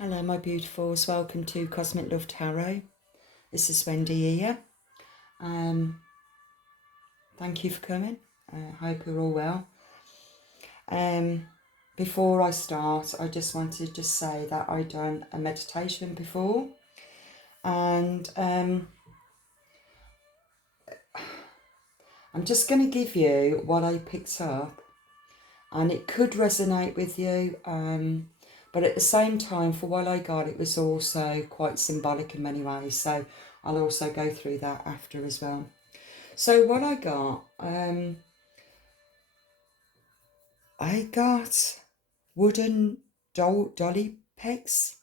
Hello my beautifuls, welcome to Cosmic Love Tarot. This is Wendy here. Thank you for coming. Hope you're all well. Before I start, I just wanted to say that I've done a meditation before, and I'm just going to give you what I picked up, and it could resonate with you, but at the same time, for what I got, it was also quite symbolic in many ways, so I'll also go through that after as well. So what I got wooden dolly pegs,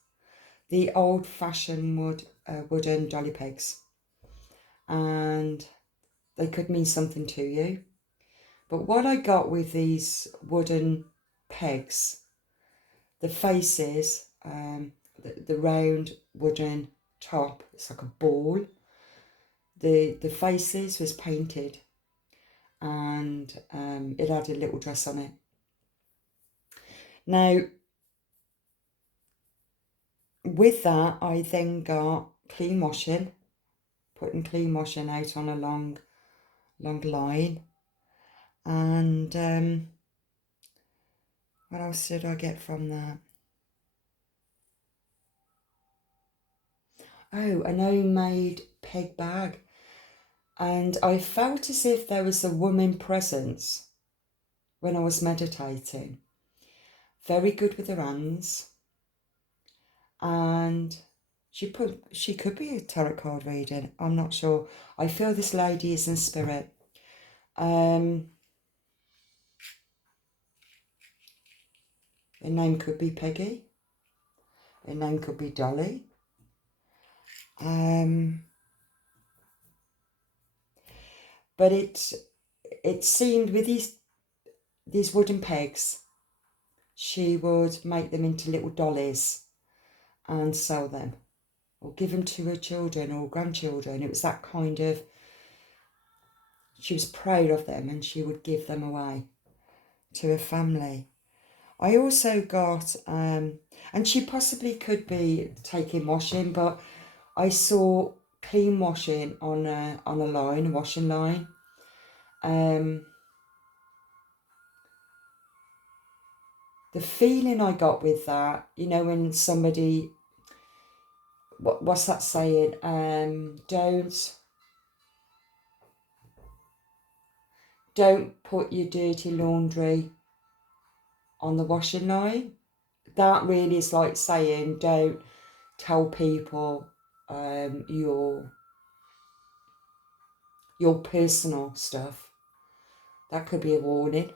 the old-fashioned wooden dolly pegs, and they could mean something to you. But what I got with these wooden pegs, the faces, the round wooden top, it's like a ball. The faces was painted, and it had a little dress on it. Now, with that, I then got clean washing, putting clean washing out on a long line. And what else did I get from that? Oh, an homemade peg bag. And I felt as if there was a woman presence when I was meditating. Very good with her hands. And she could be a tarot card reading. I'm not sure. I feel this lady is in spirit. Her name could be Peggy. Her name could be Dolly. But it seemed with these wooden pegs, she would make them into little dollies and sell them, or give them to her children or grandchildren. It was that kind of, she was proud of them and she would give them away to her family. I also got, and she possibly could be taking washing, but I saw clean washing on a line, a washing line. The feeling I got with that, you know, when somebody, what's that saying? Don't put your dirty laundry on the washing line. That really is like saying, don't tell people your personal stuff. That could be a warning.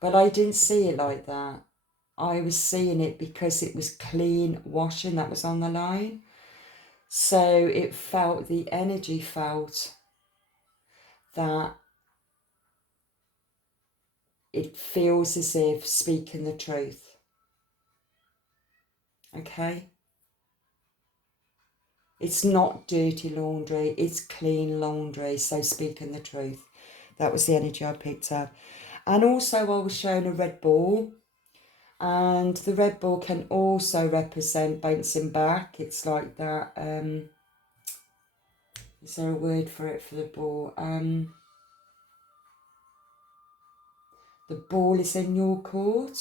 But I didn't see it like that. I was seeing it because it was clean washing that was on the line. So it felt, the energy felt that it feels as if speaking the truth. Okay? It's not dirty laundry, it's clean laundry, so speaking the truth. That was the energy I picked up. And also I was shown a red ball, and the red ball can also represent bouncing back. It's like that, is there a word for it, for the ball? The ball is in your court.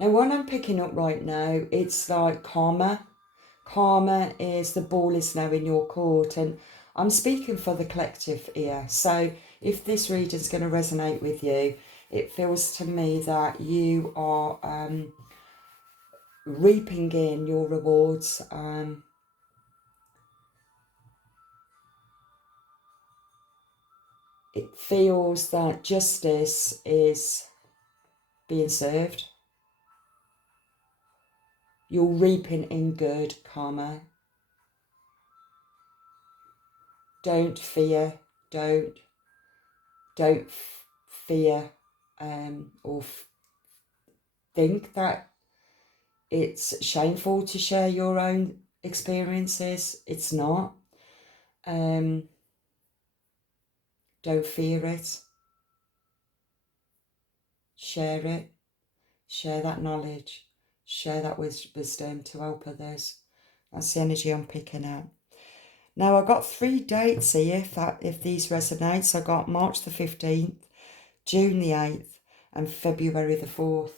Now, what I'm picking up right now, it's like karma. Karma is, the ball is now in your court, and I'm speaking for the collective here. So if this reading is going to resonate with you, it feels to me that you are reaping in your rewards. It feels that justice is being served. You're reaping in good karma. Don't fear, don't fear or think that it's shameful to share your own experiences. It's not. Don't fear it. Share it. Share that knowledge. Share that wisdom to help others. That's the energy I'm picking up. Now, I got 3 dates here, if these resonate. So I got March the 15th, June the 8th, and February the 4th.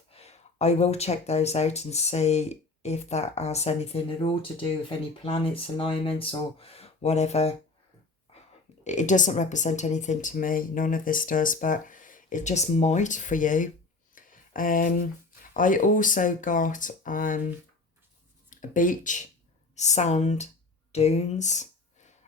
I will check those out and see if that has anything at all to do with any planets, alignments, or whatever. It doesn't represent anything to me. None of this does, but it just might for you. I also got a beach, sand, dunes,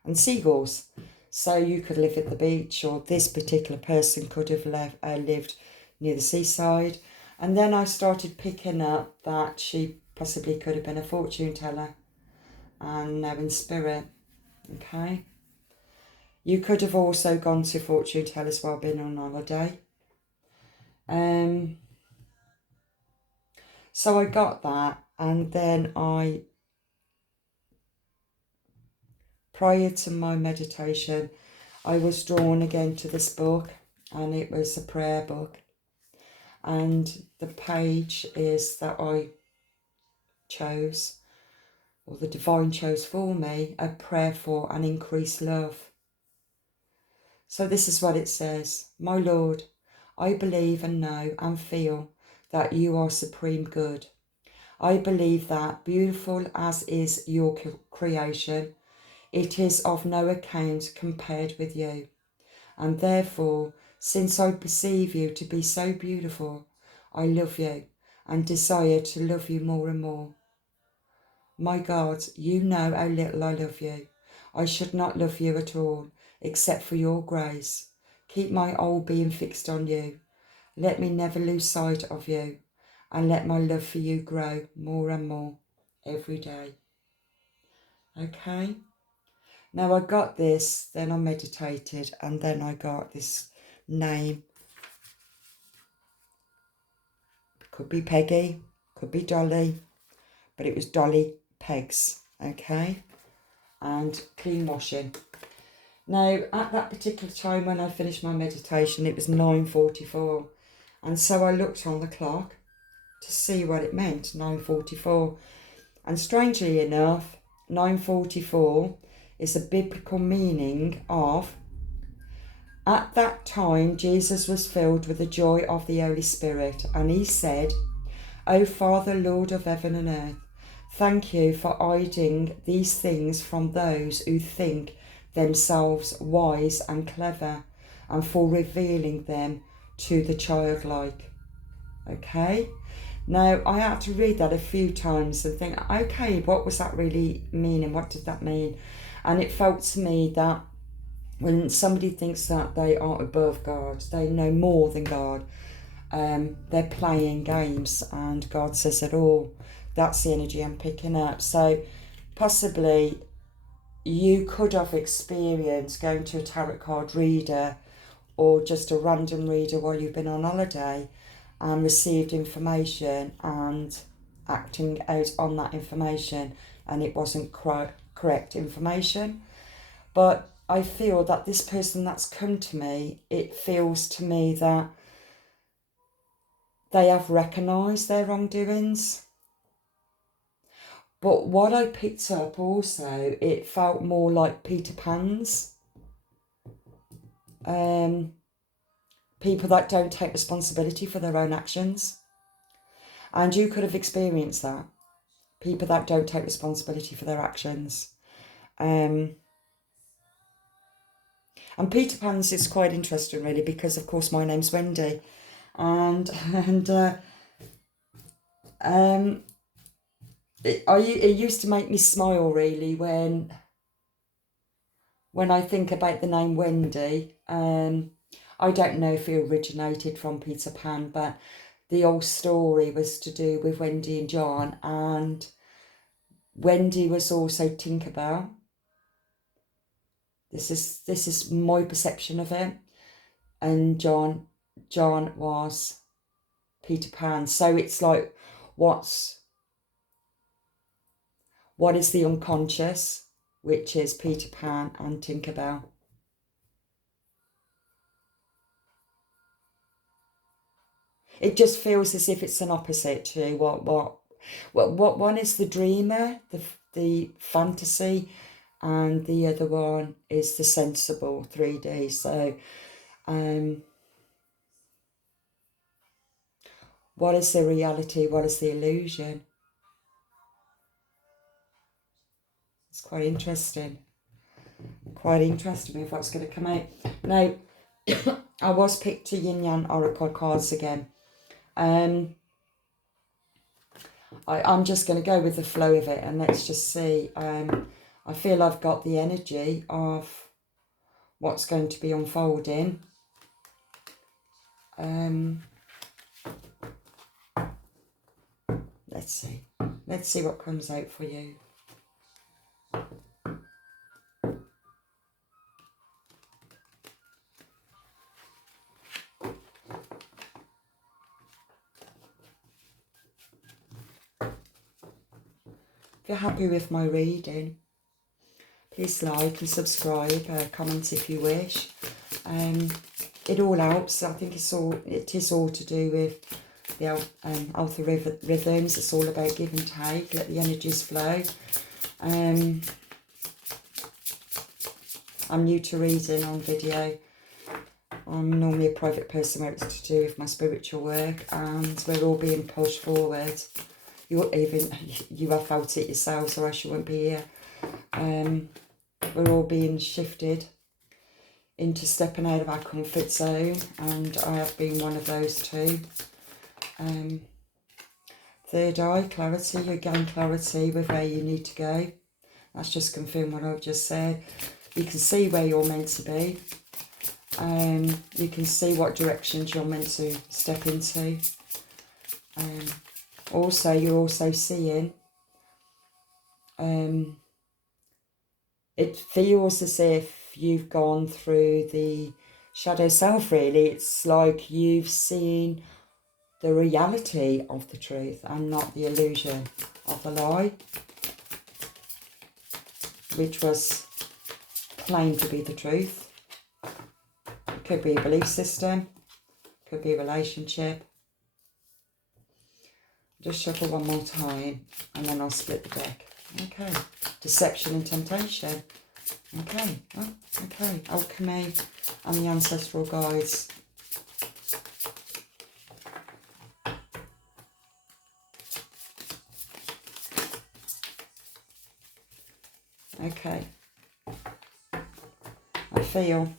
and seagulls. So you could live at the beach, or this particular person could have lived near the seaside. And then I started picking up that she possibly could have been a fortune teller and now in spirit. Okay. You could have also gone to fortune tellers while being on holiday. So I got that, and then prior to my meditation, I was drawn again to this book, and it was a prayer book. And the page is that I chose, or the divine chose for me, a prayer for an increased love. So this is what it says. My Lord, I believe and know and feel that you are supreme good. I believe that, beautiful as is your creation, it is of no account compared with you. And therefore, since I perceive you to be so beautiful, I love you and desire to love you more and more. My God, you know how little I love you. I should not love you at all, except for your grace. Keep my whole being fixed on you. Let me never lose sight of you, and let my love for you grow more and more every day. Okay? Now I got this, then I meditated, and then I got this name. Could be Peggy, could be Dolly, but it was Dolly Pegs, okay? And clean washing. Now, at that particular time when I finished my meditation, it was 9:44. And so I looked on the clock to see what it meant, 9:44. And strangely enough, 9:44 is a biblical meaning of, at that time Jesus was filled with the joy of the Holy Spirit, and he said, O Father, Lord of heaven and earth, thank you for hiding these things from those who think themselves wise and clever, and for revealing them to the childlike. Okay? Now, I had to read that a few times and think, okay, what was that really meaning? What did that mean? And it felt to me that when somebody thinks that they are above God, they know more than God, they're playing games, and God says it all. That's the energy I'm picking up. So possibly you could have experienced going to a tarot card reader or just a random reader while you've been on holiday and received information and acting out on that information, and it wasn't correct information. But I feel that this person that's come to me, it feels to me that they have recognised their wrongdoings. But what I picked up also, it felt more like Peter Pan's. People that don't take responsibility for their own actions. And you could have experienced that. People that don't take responsibility for their actions. And Peter Pan's is quite interesting, really, because, of course, my name's Wendy. It used to make me smile, really, when I think about the name Wendy. I don't know if it originated from Peter Pan, but the old story was to do with Wendy and John, and Wendy was also Tinkerbell. This is my perception of it, and John was Peter Pan. So it's like, what is the unconscious, which is Peter Pan and Tinkerbell. It just feels as if it's an opposite to what one is the dreamer, the fantasy, and the other one is the sensible 3D. So what is the reality? What is the illusion? It's quite interesting. Quite interesting with what's going to come out. Now, I was picked to Yin Yang Oracle cards again. I'm just going to go with the flow of it and let's just see. I feel I've got the energy of what's going to be unfolding. Let's see. Let's see what comes out for you. If you're happy with my reading, please like and subscribe, comment if you wish. It all helps. I think it is all to do with the alpha rhythms. It's all about give and take. Let the energies flow. I'm new to reading on video. I'm normally a private person where it's to do with my spiritual work, and we're all being pushed forward. You have felt it yourselves, or else you wouldn't be here. We're all being shifted into stepping out of our comfort zone, and I have been one of those too. Third eye, clarity. You gain clarity with where you need to go. That's just confirmed what I've just said. You can see where you're meant to be. You can see what directions you're meant to step into. Also, you're also seeing, it feels as if you've gone through the shadow self, really. It's like you've seen the reality of the truth and not the illusion of the lie, which was claimed to be the truth. It could be a belief system, could be a relationship. Just shuffle one more time and then I'll split the deck. Okay. Deception and temptation. Okay. Oh, okay. Alchemy and the ancestral guides. Okay. I feel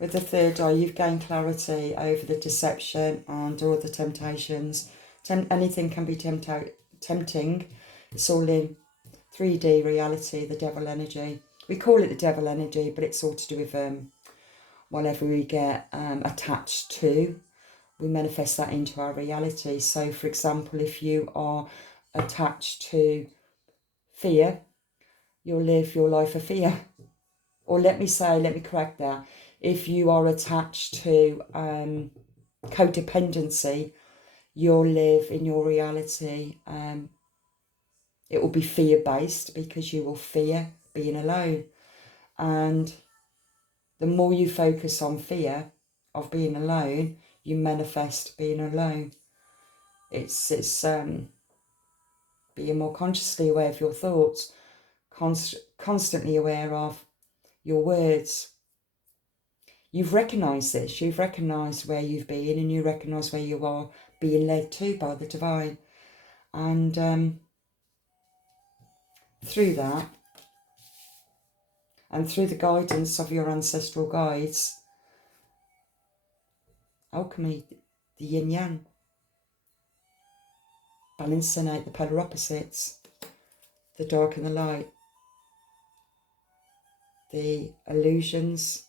with the third eye, you've gained clarity over the deception and all the temptations. Anything can be tempting. It's all in 3D reality, the devil energy. We call it the devil energy, but it's all to do with whatever we get attached to. We manifest that into our reality. So, for example, if you are attached to fear, you'll live your life of fear. Or let me correct that. If you are attached to codependency, you'll live in your reality. It will be fear-based because you will fear being alone. And the more you focus on fear of being alone, you manifest being alone. It's being more consciously aware of your thoughts, constantly aware of your words. You've recognised this. You've recognised where you've been, and you recognise where you are being led to by the divine. And through that, and through the guidance of your ancestral guides, alchemy, the yin yang, balancing out the polar opposites, the dark and the light, the illusions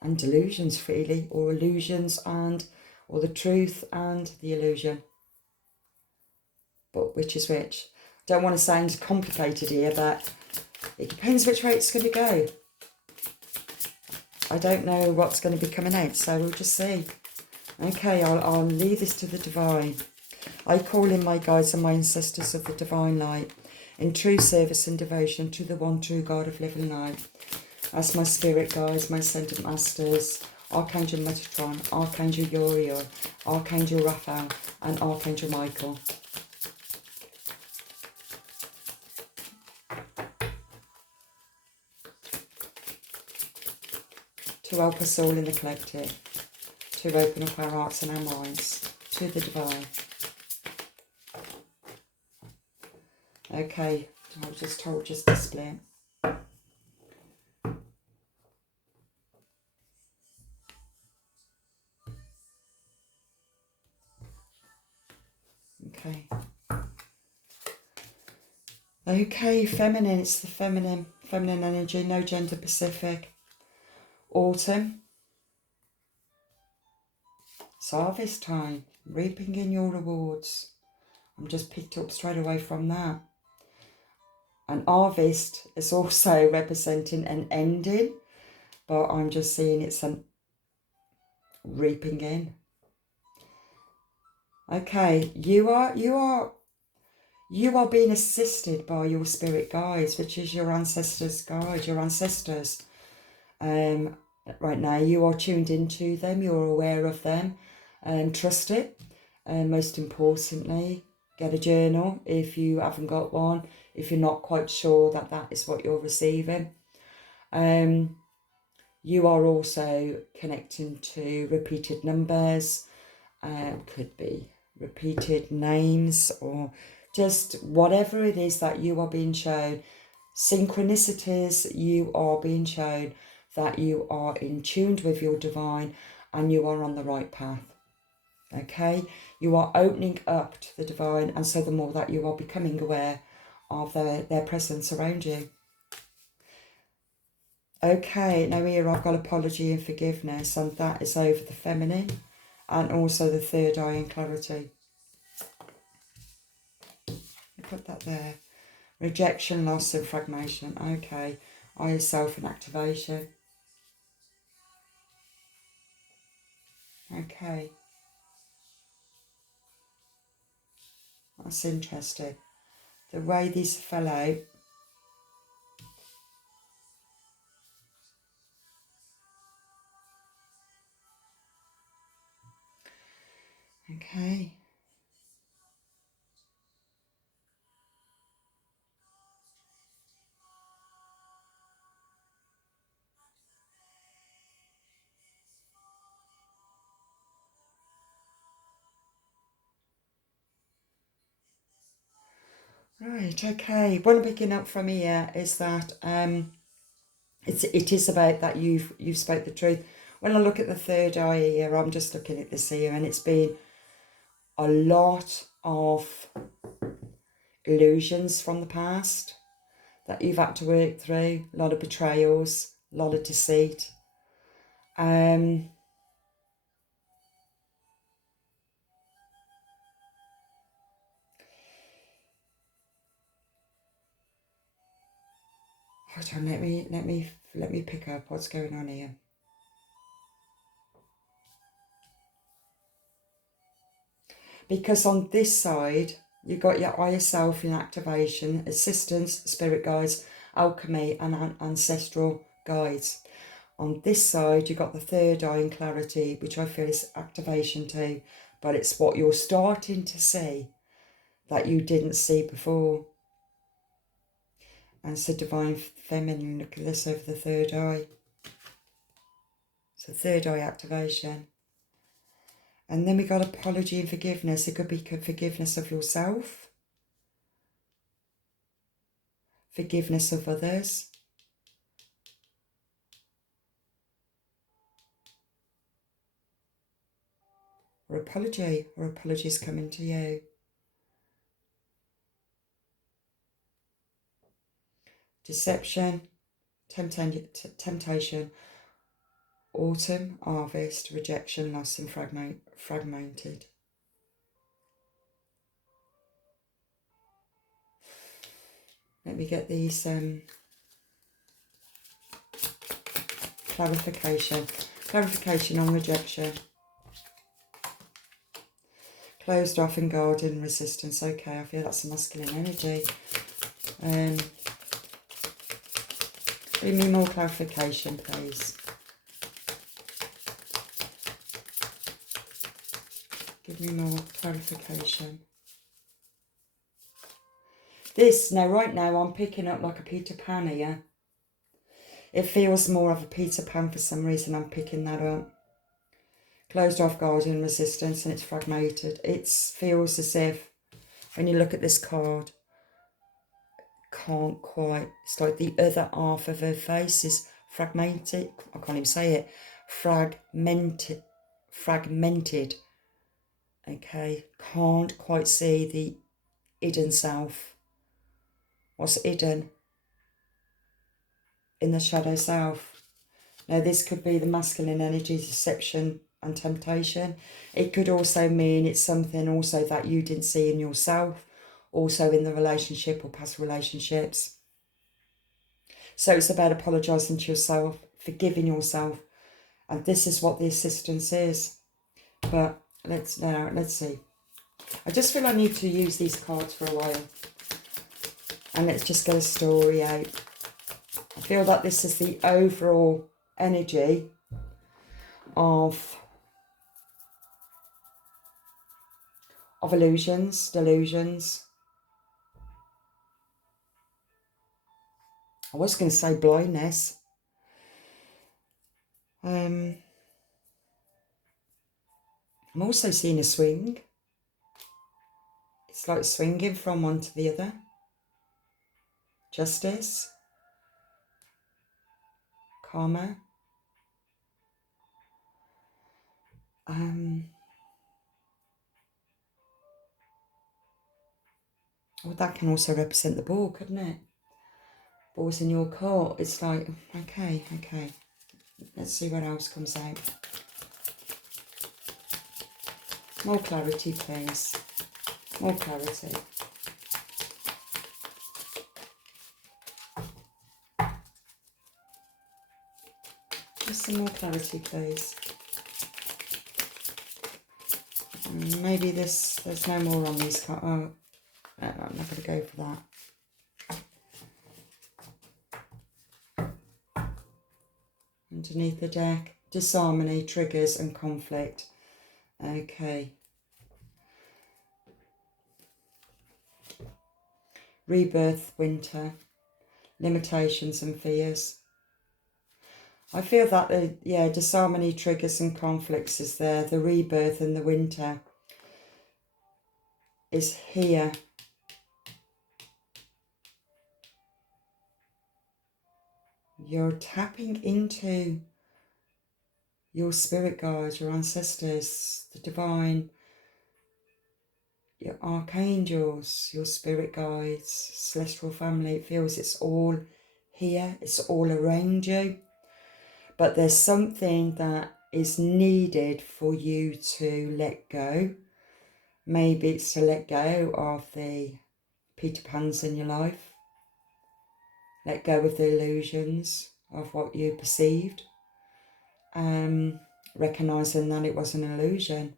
and delusions, really, or illusions or the truth and the illusion. But which is which? I don't want to sound complicated here, but it depends which way it's going to go. I don't know what's going to be coming out, so we'll just see. Okay, I'll leave this to the divine. I call in my guides and my ancestors of the divine light in true service and devotion to the one true God of living light. As my spirit guides, my ascended masters, Archangel Metatron, Archangel Uriel, Archangel Raphael, and Archangel Michael. To help us all in the collective, to open up our hearts and our minds to the divine. Okay, I was just told just to split. Okay. Okay, feminine, it's the feminine energy, no gender specific. Autumn. It's harvest time, reaping in your rewards. I'm just picked up straight away from that. And harvest is also representing an ending, but I'm just seeing it's an reaping in. Okay, you are being assisted by your spirit guides, which is your ancestors' guide, your ancestors. Right now you are tuned into them, you're aware of them, trust it. And most importantly, get a journal if you haven't got one, if you're not quite sure that that is what you're receiving. You are also connecting to repeated numbers, could be repeated names, or just whatever it is that you are being shown. Synchronicities, you are being shown that you are in tune with your divine and you are on the right path. Okay, you are opening up to the divine, and so the more that you are becoming aware of their presence around you. Okay, now here I've got apology and forgiveness, and that is over the feminine and also the third eye and clarity. Put that there. Rejection, loss and fragmentation. Okay, eye, self and activation. Okay. That's interesting. The way these fell out. Okay. Right, okay. What I'm picking up from here is that it is about that you've spoke the truth. When I look at the third eye here, I'm just looking at this here, and it's been a lot of illusions from the past that you've had to work through, a lot of betrayals, a lot of deceit. Hold on, let me pick up what's going on here. Because on this side, you've got your higher self in activation, assistance, spirit guides, alchemy, and ancestral guides. On this side, you've got the third eye in clarity, which I feel is activation too, but it's what you're starting to see that you didn't see before. And it's the divine feminine. Look at this over the third eye. So third eye activation. And then we got apology and forgiveness. It could be forgiveness of yourself, forgiveness of others, or apologies coming to you. Deception, temptation, autumn, harvest, rejection, loss and fragmented. Let me get these clarification on rejection. Closed off and guarded and resistance. Okay, I feel that's a masculine energy. Give me more clarification, please. Give me more clarification. This, now right now, I'm picking up like a Peter Pan here. It feels more of a Peter Pan for some reason. I'm picking that up. Closed off, guardian, resistance, and it's fragmented. It feels as if, when you look at this card, can't quite, it's like the other half of her face is fragmented. I can't even say it. Fragmented. Okay, can't quite see the hidden self. What's hidden in the shadow self? Now, this could be the masculine energy, deception and temptation. It could also mean it's something also that you didn't see in yourself, also in the relationship or past relationships. So it's about apologising to yourself, forgiving yourself, and this is what the assistance is. But let's see. I just feel I need to use these cards for a while, and let's just get a story out. I feel that this is the overall energy of illusions, delusions. I was going to say blindness. I'm also seeing a swing. It's like swinging from one to the other. Justice. Karma. Well, that can also represent the ball, couldn't it? Ball's in your court. It's like, okay. Let's see what else comes out. More clarity, please. More clarity. Just some more clarity, please. Maybe there's no more on these cards. Oh, no, I'm not going to go for that. Underneath the deck, disharmony, triggers and conflict. Okay. Rebirth, winter, limitations and fears. I feel that the disharmony, triggers and conflicts is there. The rebirth and the winter is here. You're tapping into your spirit guides, your ancestors, the divine, your archangels, your spirit guides, celestial family. It feels it's all here, it's all around you. But there's something that is needed for you to let go. Maybe it's to let go of the Peter Pans in your life. Let go of the illusions of what you perceived. Recognising that it was an illusion.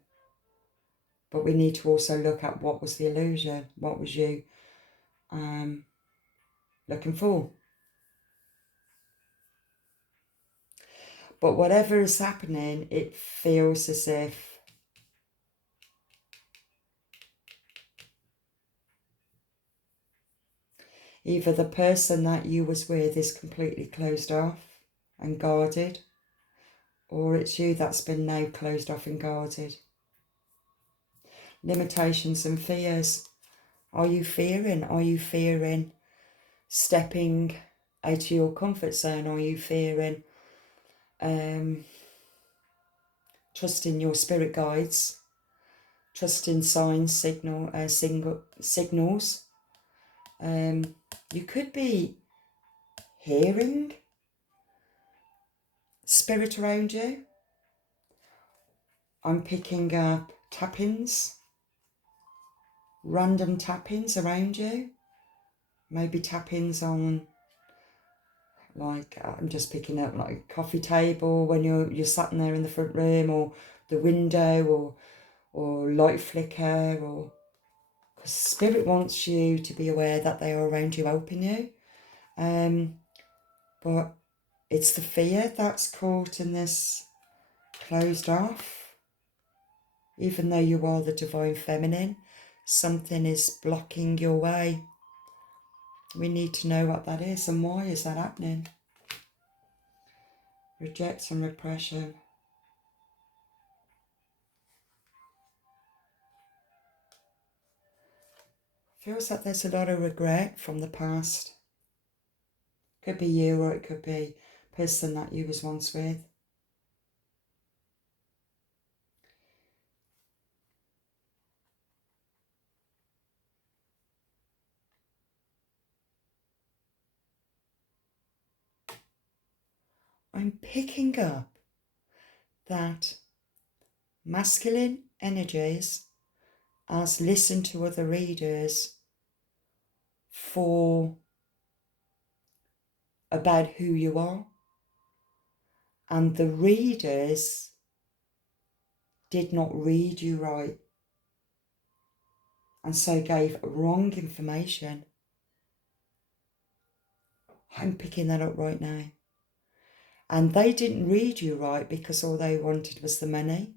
But we need to also look at what was the illusion. What was you looking for? But whatever is happening, it feels as if either the person that you was with is completely closed off and guarded, or it's you that's been now closed off and guarded. Limitations and fears. Are you fearing? Are you fearing stepping out of your comfort zone? Are you fearing trusting your spirit guides? Trusting signs, signals. You could be hearing spirit around you. I'm picking up tap-ins, random tap-ins around you. Maybe tap-ins on, like, I'm just picking up like a coffee table when you're sat in there in the front room, or the window, or light flicker, or because spirit wants you to be aware that they are around you, helping you. But it's the fear that's caught in this closed off. Even though you are the divine feminine, something is blocking your way. We need to know what that is and why is that happening. Reject and repression. Feels like there's a lot of regret from the past. Could be you, or it could be a person that you was once with. I'm picking up that masculine energies, as listen to other readers for about who you are, and the readers did not read you right and so gave wrong information. I'm picking that up right now. And they didn't read you right because all they wanted was the money.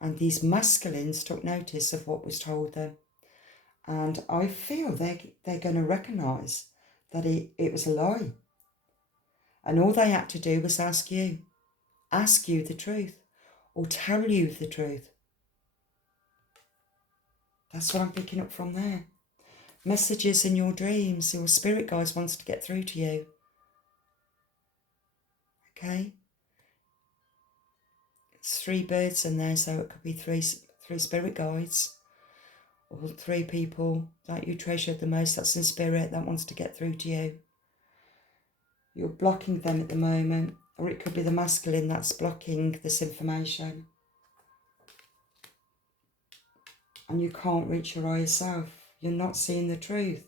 And these masculines took notice of what was told them. And I feel they're going to recognise that it was a lie. And all they had to do was ask you the truth, or tell you the truth. That's what I'm picking up from there. Messages in your dreams, your spirit guides wants to get through to you. Okay? It's 3 birds in there, so it could be three spirit guides, or 3 people that you treasure the most that's in spirit that wants to get through to you. You're blocking them at the moment, or it could be the masculine that's blocking this information. And you can't reach your higher self. You're not seeing the truth.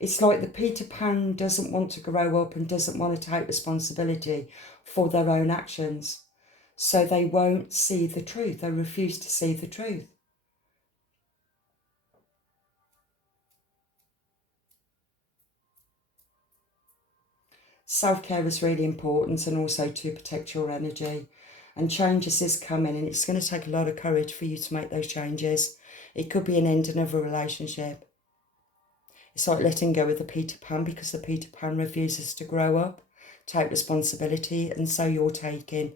It's like the Peter Pan doesn't want to grow up and doesn't want to take responsibility for their own actions. So they won't see the truth. They refuse to see the truth. Self-care is really important, and also to protect your energy. And changes is coming, and it's going to take a lot of courage for you to make those changes. It could be an ending of a relationship. It's like letting go of the Peter Pan, because the Peter Pan refuses to grow up, take responsibility, and so you're taking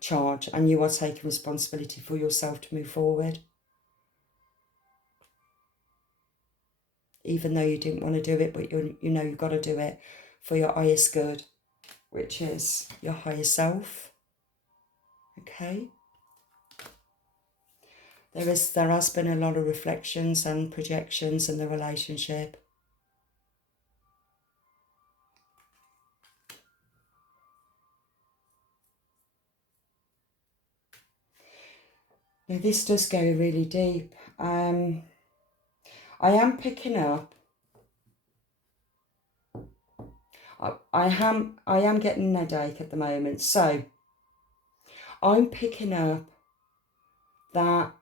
charge and you are taking responsibility for yourself to move forward. Even though you didn't want to do it, but you know you've got to do it for your highest good, which is your higher self. Okay? There has been a lot of reflections and projections in the relationship. Now this does go really deep. I am picking up. I am getting a headache at the moment, so I'm picking up that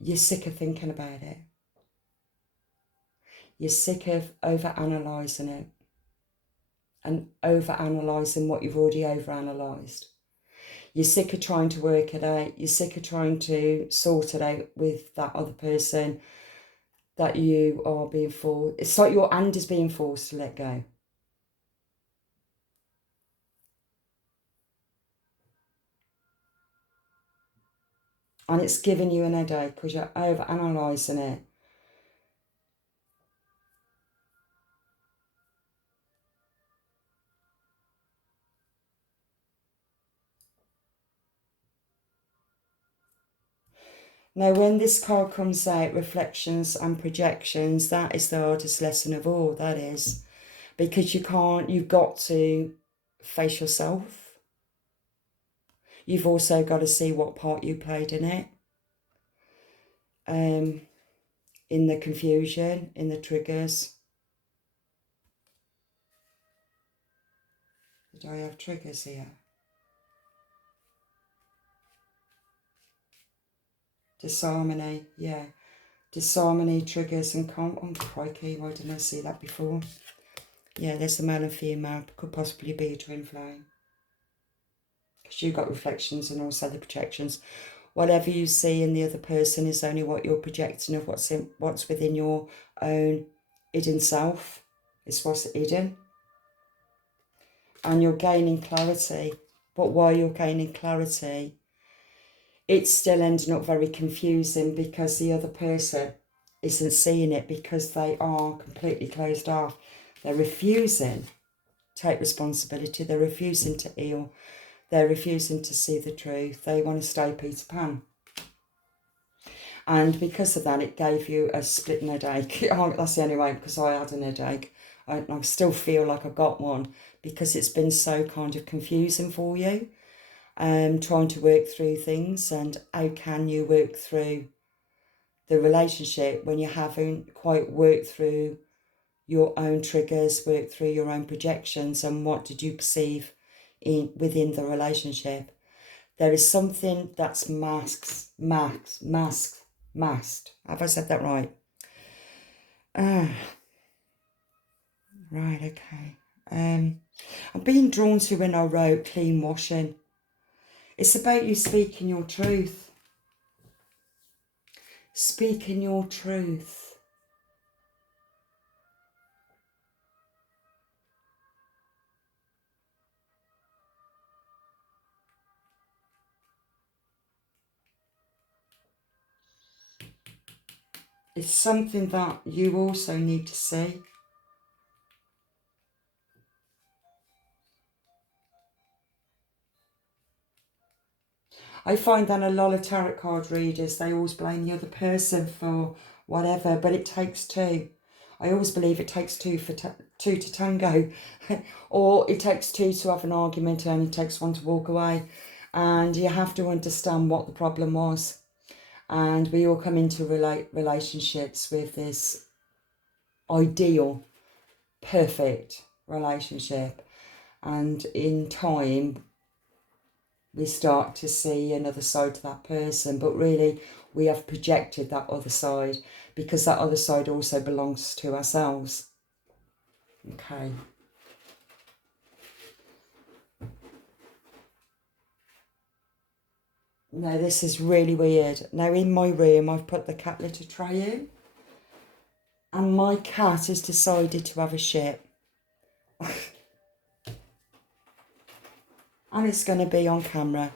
you're sick of thinking about it. You're sick of over-analysing it and over-analysing what you've already over-analysed. You're sick of trying to work it out. You're sick of trying to sort it out with that other person that you are being forced. It's like your hand is being forced to let go. And it's giving you an headache because you're over-analysing it. Now, when this card comes out, reflections and projections, that is the hardest lesson of all, that is. Because you've got to face yourself. You've also got to see what part you played in it. In the confusion, in the triggers. Did I have triggers here? Disharmony, yeah. Disharmony, triggers and oh crikey, why didn't I see that before? Yeah, there's the male and female, could possibly be a twin flame. because you've got reflections and also the projections. Whatever you see in the other person is only what you're projecting of what's within your own hidden self. It's what's hidden. And you're gaining clarity. But while you're gaining clarity, it's still ending up very confusing because the other person isn't seeing it because they are completely closed off. They're refusing to take responsibility. They're refusing to heal. They're refusing to see the truth. They want to stay Peter Pan. And because of that, it gave you a splitting headache. That's the only way, because I had an headache. I still feel like I got one because it's been so kind of confusing for you. Trying to work through things, and how can you work through the relationship when you haven't quite worked through your own triggers, worked through your own projections, and what did you perceive within the relationship? There is something that's masked. Have I said that right? Right, okay. I'm being drawn to when I wrote clean washing. It's about you speaking your truth. Speaking your truth. It's something that you also need to see. I find that a lot of tarot card readers, they always blame the other person for whatever, but it takes two. I always believe it takes two to tango, or it takes two to have an argument and it takes one to walk away. And you have to understand what the problem was. And we all come into relationships with this ideal, perfect relationship. And in time, we start to see another side to that person, but really we have projected that other side because that other side also belongs to ourselves. Okay. Now this is really weird. Now in my room I've put the cat litter tray in, and my cat has decided to have a shit. And it's going to be on camera.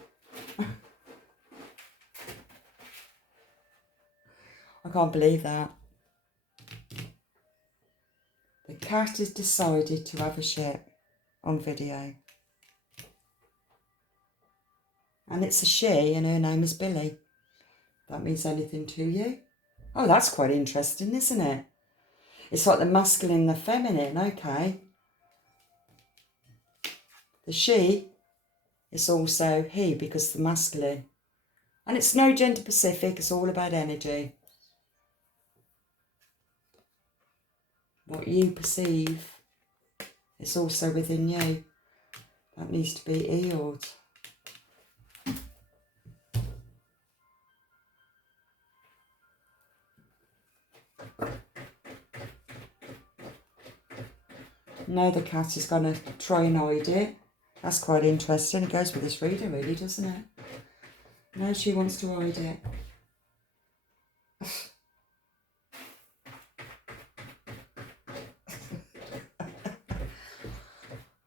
I can't believe that. The cat has decided to have a shit on video. And it's a she, and her name is Billy. That means anything to you? Oh, that's quite interesting, isn't it? It's like the masculine and the feminine, okay. The she is also he because the masculine. And it's no gender specific, it's all about energy. What you perceive is also within you. That needs to be healed. Now the cat is going to try and hide it. That's quite interesting. It goes with this reader really, doesn't it? Now she wants to hide it.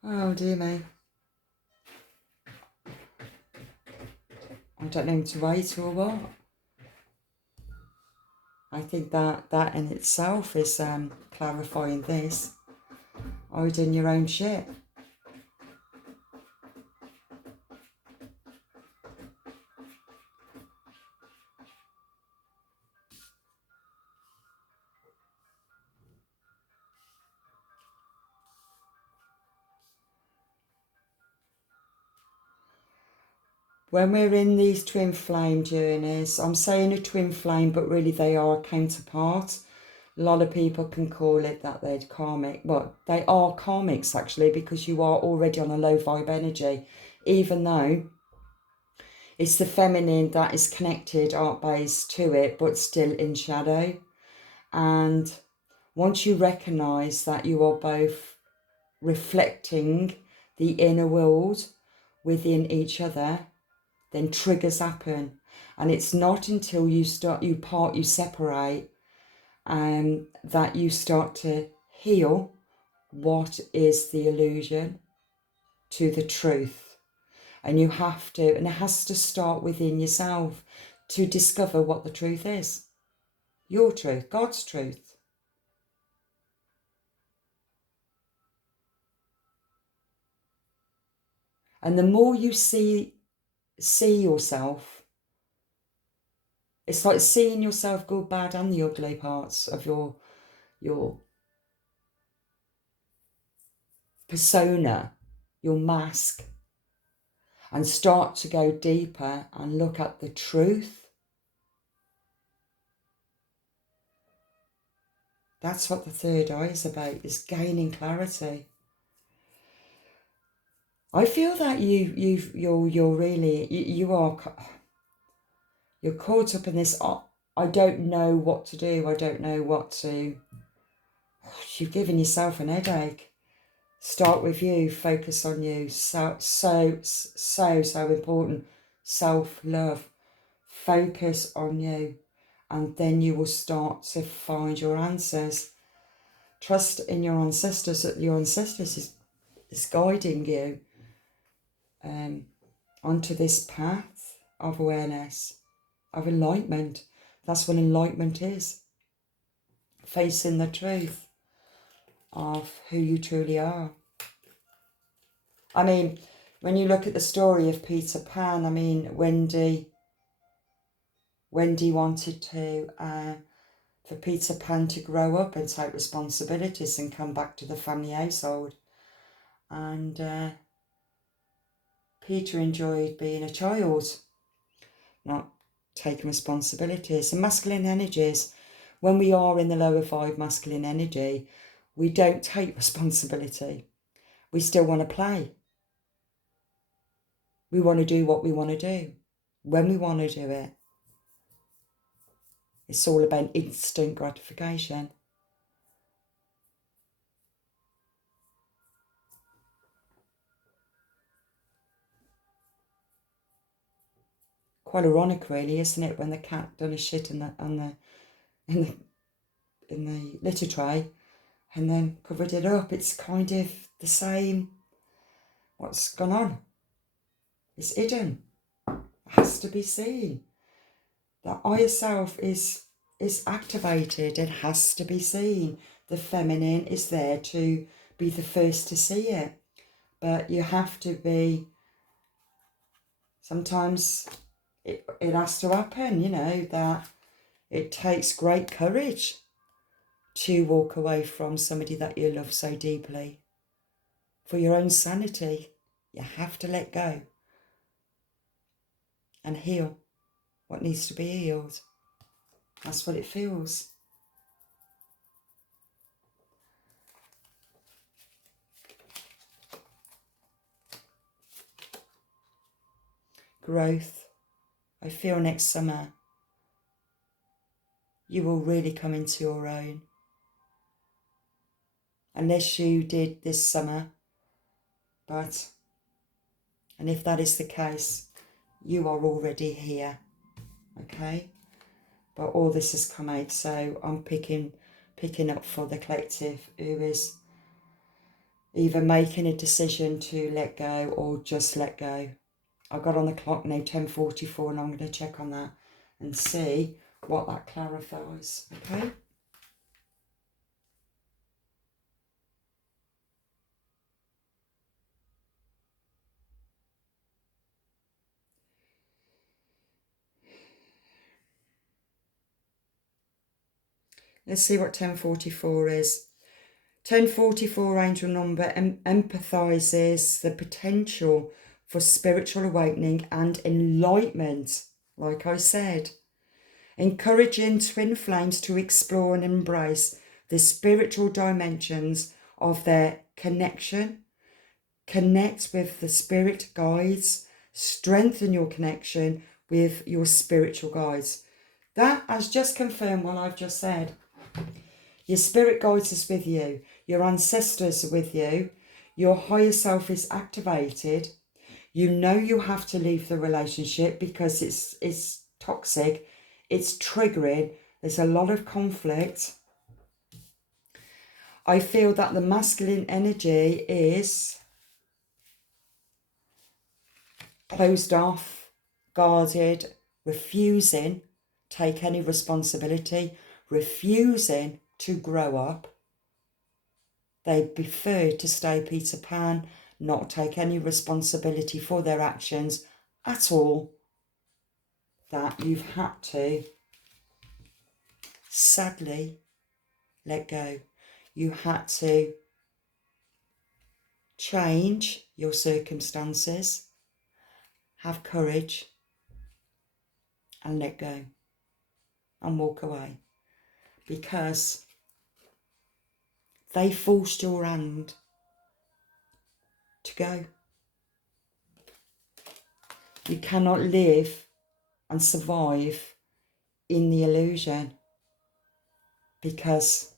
Oh dear me. I don't know to wait or what. I think that in itself is clarifying this. Hiding your own shit. When we're in these twin flame journeys, I'm saying a twin flame, but really they are a counterpart. A lot of people can call it that they're karmic. Well, they are karmics actually, because you are already on a low vibe energy, even though it's the feminine that is connected, art based to it, but still in shadow. And once you recognise that you are both reflecting the inner world within each other, then triggers happen. And it's not until you separate, that you start to heal what is the illusion to the truth. And you have to, and it has to start within yourself to discover what the truth is. Your truth, God's truth. And the more you see yourself, it's like seeing yourself, good, bad, and the ugly parts of your persona, your mask, and start to go deeper and look at the truth. That's what the third eye is about, is gaining clarity. I feel that you're caught up in this. I don't know what to do. I don't know what to. You've given yourself an headache. Start with you. Focus on you. So important. Self-love. Focus on you, and then you will start to find your answers. Trust in your ancestors, that your ancestors is guiding you onto this path of awareness, of enlightenment. That's what enlightenment is. Facing the truth of who you truly are. I mean, when you look at the story of Peter Pan, I mean, Wendy wanted to, for Peter Pan to grow up and take responsibilities and come back to the family household. And Peter enjoyed being a child, not taking responsibilities. And masculine energies, when we are in the lower 5 masculine energy, we don't take responsibility. We still want to play. We want to do what we want to do, when we want to do it. It's all about instant gratification. Quite ironic, really, isn't it, when the cat done a shit in the litter tray and then covered it up. It's kind of the same. What's gone on? It's hidden. It has to be seen. The higher self is activated. It has to be seen. The feminine is there to be the first to see it. But you have to be, sometimes it has to happen, that it takes great courage to walk away from somebody that you love so deeply. For your own sanity, you have to let go and heal what needs to be healed. That's what it feels. Growth. I feel next summer you will really come into your own. Unless you did this summer, and if that is the case, you are already here, okay? But all this has come out, so I'm picking up for the collective who is either making a decision to let go or just let go. I got on the clock now, 10:44, and I'm going to check on that and see what that clarifies, okay? Let's see what 10:44 is. 10:44 angel number empathizes the potential for spiritual awakening and enlightenment, like I said. Encouraging twin flames to explore and embrace the spiritual dimensions of their connection. Connect with the spirit guides. Strengthen your connection with your spiritual guides. That has just confirmed what I've just said. Your spirit guides is with you. Your ancestors are with you. Your higher self is activated. You know you have to leave the relationship because it's toxic, it's triggering, there's a lot of conflict. I feel that the masculine energy is closed off, guarded, refusing to take any responsibility, refusing to grow up. They prefer to stay Peter Pan, not take any responsibility for their actions at all. That you've had to, sadly, let go. You had to change your circumstances, have courage, and let go and walk away, because they forced your hand to go. You cannot live and survive in the illusion, because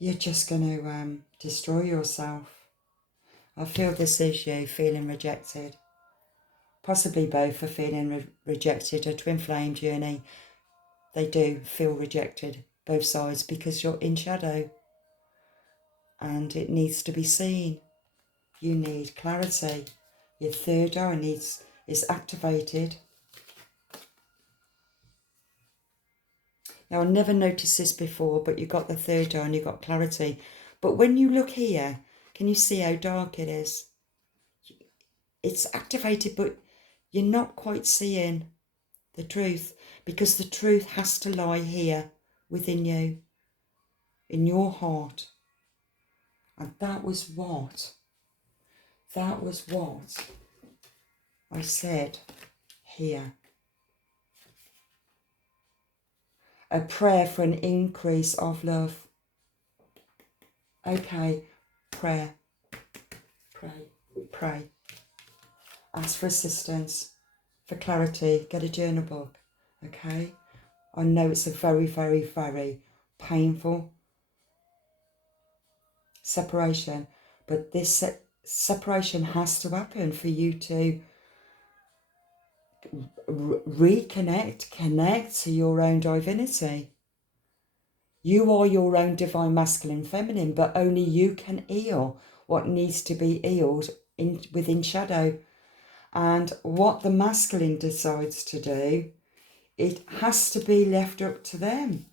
you're just going to destroy yourself. I feel this is you feeling rejected. Possibly both are feeling rejected. A twin flame journey, they do feel rejected, both sides, because you're in shadow and it needs to be seen. You need clarity. Your third eye is activated. Now, I never noticed this before, but you got the third eye and you got clarity. But when you look here, can you see how dark it is? It's activated, but you're not quite seeing the truth, because the truth has to lie here within you, in your heart. And that was what I said here. A prayer for an increase of love. Okay, prayer. Pray. Ask for assistance, for clarity. Get a journal book, okay? I know it's a very, very, very painful separation, but this separation has to happen for you to reconnect, connect to your own divinity. You are your own divine masculine feminine, but only you can heal what needs to be healed within shadow. And what the masculine decides to do, it has to be left up to them.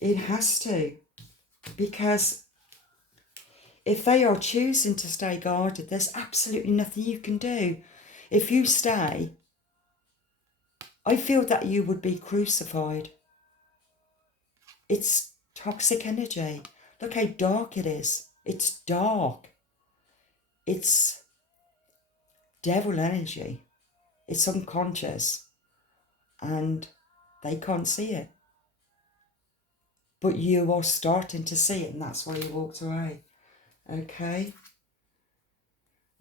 It has to. Because if they are choosing to stay guarded, there's absolutely nothing you can do. If you stay, I feel that you would be crucified. It's toxic energy. Look how dark it is. It's dark. It's devil energy. It's unconscious. And they can't see it. But you are starting to see it, and that's why you walked away. Okay?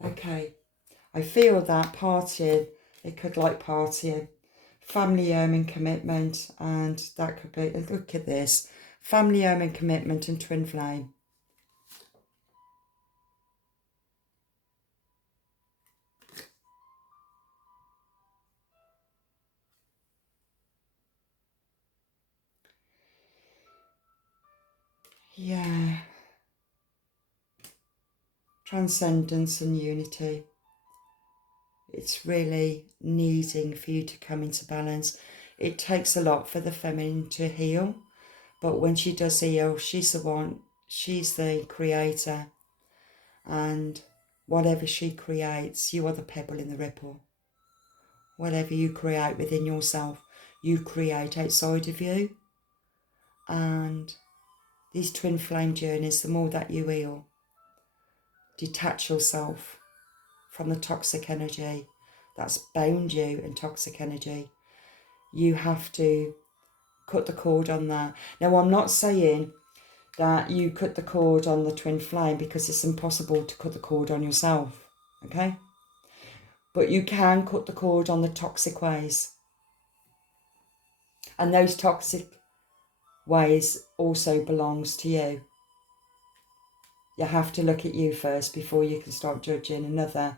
Okay. I feel that partying, it could like partying. Family, home and commitment, and that could be, look at this. Family, home and commitment and twin flame. Yeah. Transcendence and unity. It's really needing for you to come into balance. It takes a lot for the feminine to heal, but when she does heal, she's the one, she's the creator, and whatever she creates, you are the pebble in the ripple. Whatever you create within yourself, you create outside of you. And these twin flame journeys, the more that you heal, detach yourself from the toxic energy that's bound you in toxic energy. You have to cut the cord on that. Now, I'm not saying that you cut the cord on the twin flame, because it's impossible to cut the cord on yourself, okay? But you can cut the cord on the toxic ways. And those toxic ways also belongs to you. You have to look at you first before you can start judging another.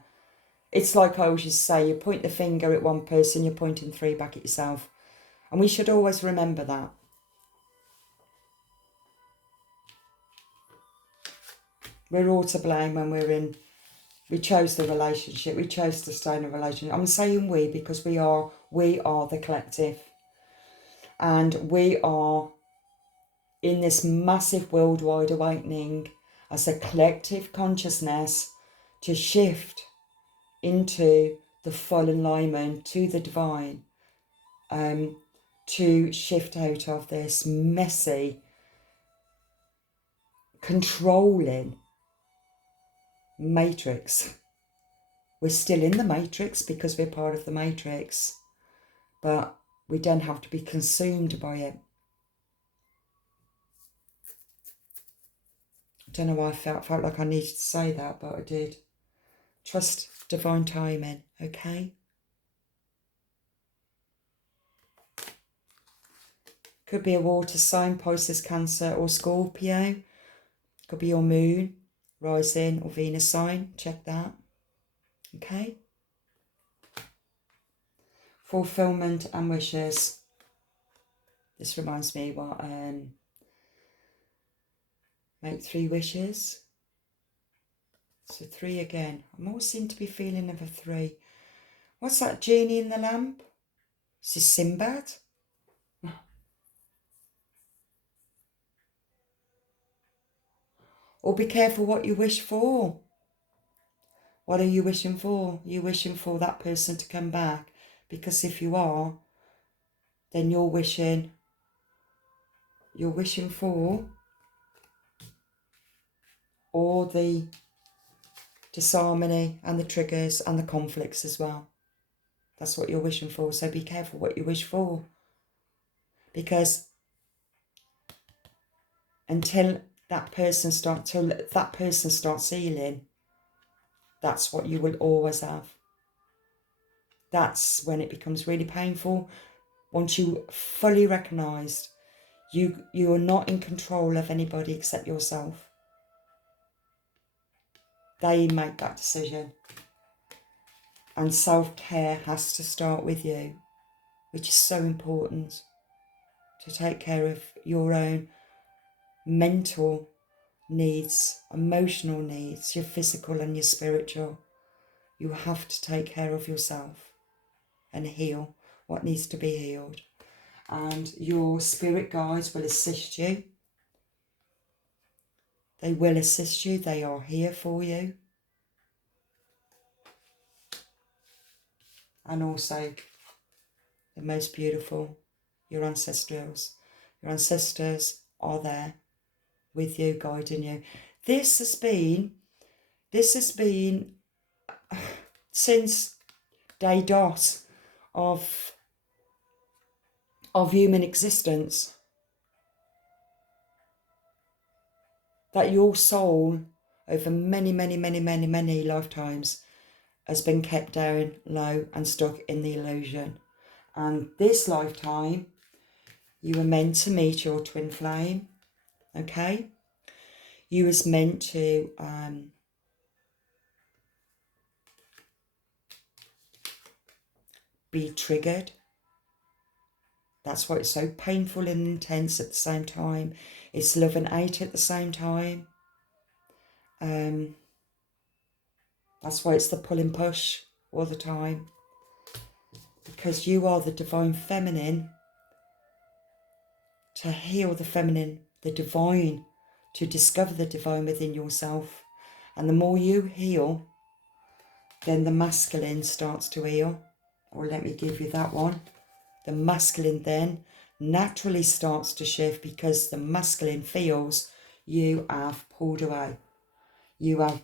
It's like I always say, you point the finger at one person, you're pointing 3 back at yourself. And we should always remember that. We're all to blame when we chose the relationship, we chose to stay in a relationship. I'm saying we because we are the collective. And we are in this massive worldwide awakening as a collective consciousness to shift into the full alignment to the divine, to shift out of this messy, controlling matrix. We're still in the matrix because we're part of the matrix, but we don't have to be consumed by it. I don't know why I felt like I needed to say that, but I did. Trust divine timing, okay? Could be a water sign, Pisces, Cancer or Scorpio. Could be your moon, rising or Venus sign. Check that. Okay. Fulfillment and wishes. This reminds me what make 3 wishes. So 3 again. I always seem to be feeling of a 3. What's that genie in the lamp? Is this Sinbad? Or be careful what you wish for. What are you wishing for? Are you wishing for that person to come back? Because if you are, then you're wishing for all the disharmony and the triggers and the conflicts as well. That's what you're wishing for. So be careful what you wish for. Because until that person starts healing, that's what you will always have. That's when it becomes really painful. Once you fully recognise you are not in control of anybody except yourself. They make that decision. And self-care has to start with you, which is so important, to take care of your own mental needs, emotional needs, your physical and your spiritual. You have to take care of yourself and heal what needs to be healed. And your spirit guides will assist you. They will assist you. They are here for you. And also, the most beautiful, your ancestors. Your ancestors are there with you, guiding you. This has been since day dot of human existence, that your soul over many lifetimes has been kept down low and stuck in the illusion. And this lifetime, you were meant to meet your twin flame, okay? You was meant to be triggered. That's why it's so painful and intense at the same time. It's love and hate at the same time. That's why it's the pull and push all the time. Because you are the divine feminine, to heal the feminine, the divine, to discover the divine within yourself. And the more you heal, then the masculine starts to heal. Or let me give you that one. The masculine then naturally starts to shift because the masculine feels you have pulled away. You have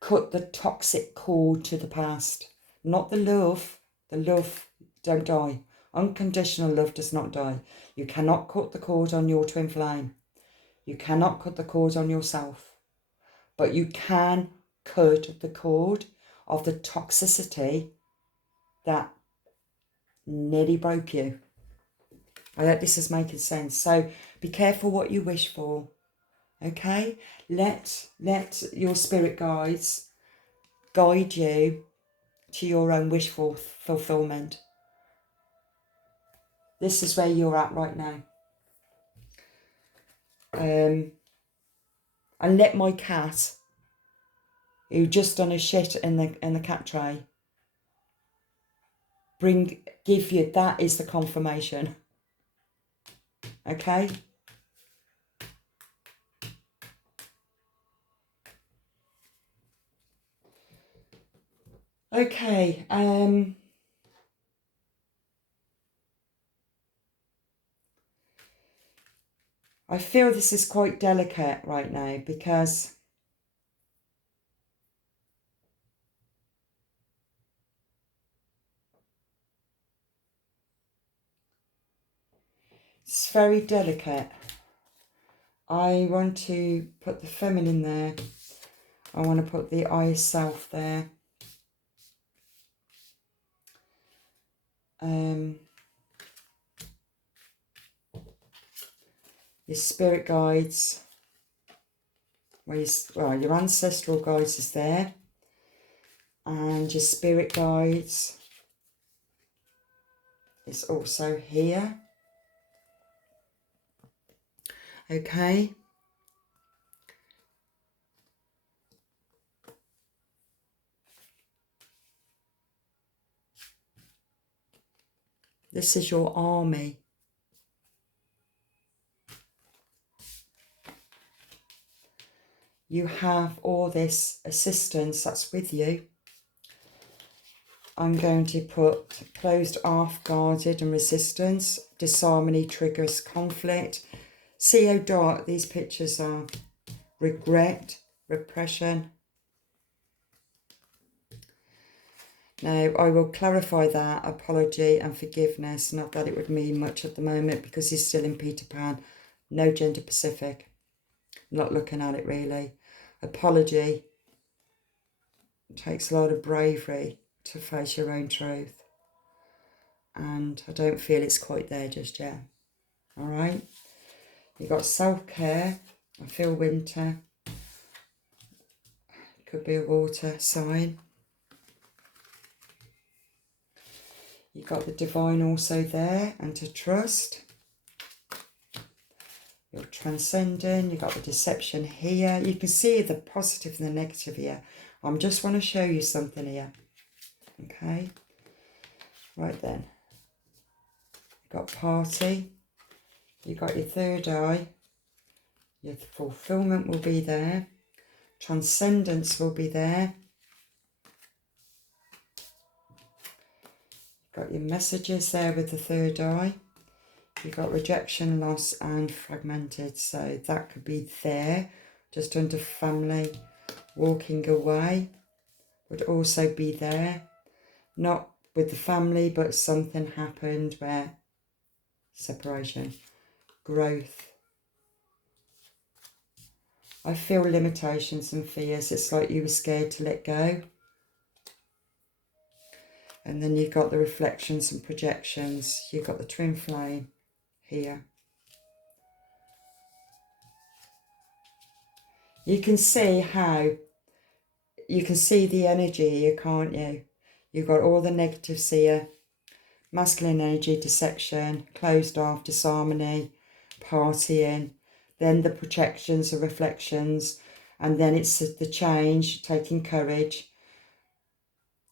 cut the toxic cord to the past. Not the love. The love don't die. Unconditional love does not die. You cannot cut the cord on your twin flame. You cannot cut the cord on yourself. But you can cut the cord of the toxicity that nearly broke you. I hope this is making sense. So be careful what you wish for, Okay? Let your spirit guides guide you to your own wish fulfillment. This is where you're at right now. And let my cat, who just done a shit in the cat tray, give you, that is the confirmation. Okay? Okay, I feel this is quite delicate right now because it's very delicate. I want to put the feminine there. I want to put the I self there. Your spirit guides, well, your ancestral guides is there, and your spirit guides is also here. Okay. This is your army. You have all this assistance that's with you. I'm going to put closed off, guarded and resistance. Disharmony triggers conflict. See how dark these pictures are. Regret, repression. Now, I will clarify that. Apology and forgiveness. Not that it would mean much at the moment because he's still in Peter Pan. No gender Pacific. Not looking at it really. Apology. It takes a lot of bravery to face your own truth. And I don't feel it's quite there just yet. All right. You've got self-care. I feel winter. Could be a water sign. You've got the divine also there, and to trust. You're transcending. You've got the deception here. You can see the positive and the negative here. I just want to show you something here. Okay. Right then. You've got party. You've got your third eye. Your fulfillment will be there. Transcendence will be there. You've got your messages there with the third eye. You've got rejection, loss and fragmented. So that could be there. Just under family. Walking away would also be there. Not with the family, but something happened where separation, growth. I feel limitations and fears. It's like you were scared to let go. And then you've got the reflections and projections. You've got the twin flame here. You can see the energy here, can't you? You've got all the negatives here. Masculine energy, deception, closed off, disharmony, partying. Then the projections, the reflections. And then it's the change, taking courage.